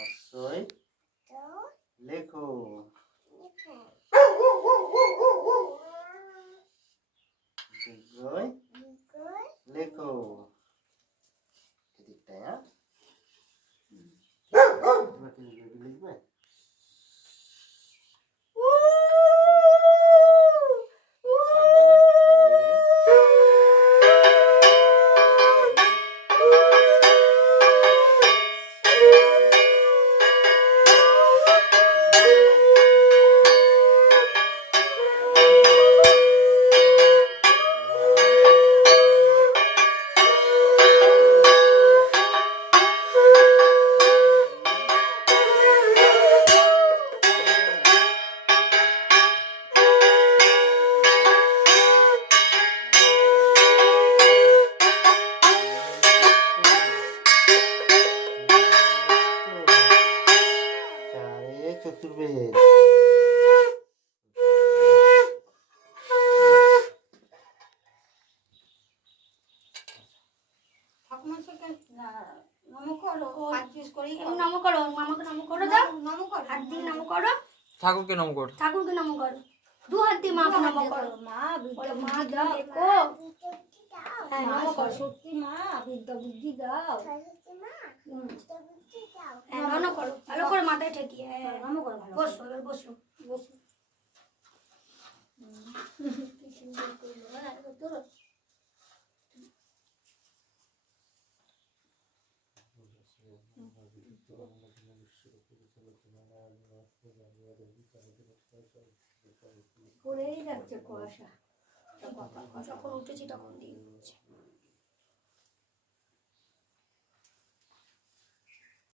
হর্ষই লেখো। দীর্ঘই লেখো। এদিকটায় লিখবে। চতুর্বেদ। ঠাকুরকে নম করো। ঠাকুরকে নম করো। দু হাত দিয়ে মাকে নম করো। মা বিদ্যা বুদ্ধি দাও। হ্যাঁ নম করো। সত্যি মা বিদ্যা বুদ্ধি দাও। হ্যাঁ নম করো। ভালো করে মাথায় ঠেকিয়ে। হ্যাঁ নম করো। বসো এবার বসো। বসো। কি সুন্দর করলো। হ্যাঁ তোর পড়েই যাচ্ছে কুয়াশা। যখন উঠেছি তখন দিয়ে দিচ্ছে।